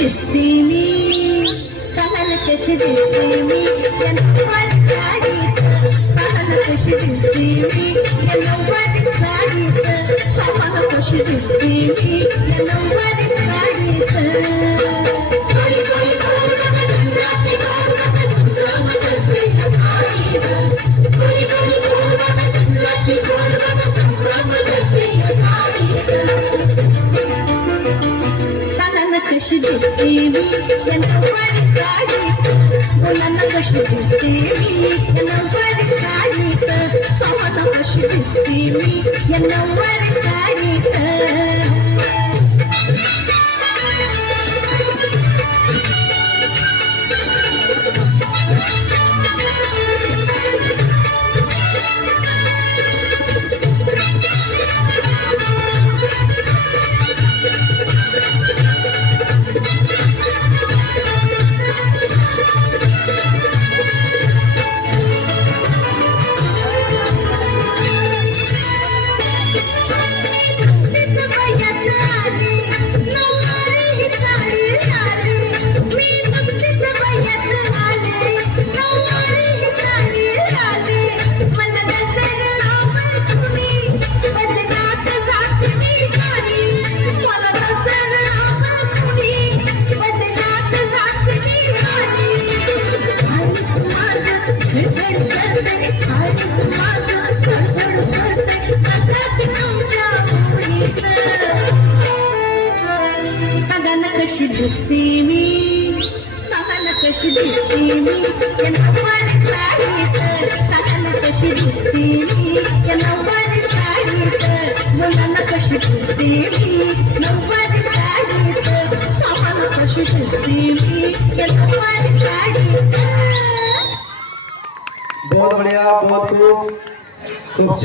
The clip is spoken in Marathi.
दिसते मी सांगायला कशी दिसते मी या नऊवारी साडीत सांगायला कशी दिसते मी या नऊवारी साडीत सांगायला कशी दिसते मी या नऊवारी साडीत कशी दिसते मी या नऊवारी साडीत मुलांना कशी दिसते मी या नऊवारी साडीत सावाला कशी दिसते मी या नऊवारी साडीत कशी दिसते मी सांगायला कशी दिसते मी या नऊवारी साडीत सांगायला कशी दिसते मी या नऊवारी साडीत मुलांना कशी दिसते मी नऊवारी साडीत सांगायला कशी दिसते मी या नऊवारी साडीत बहुत बढ़िया, बहुत खूब खूब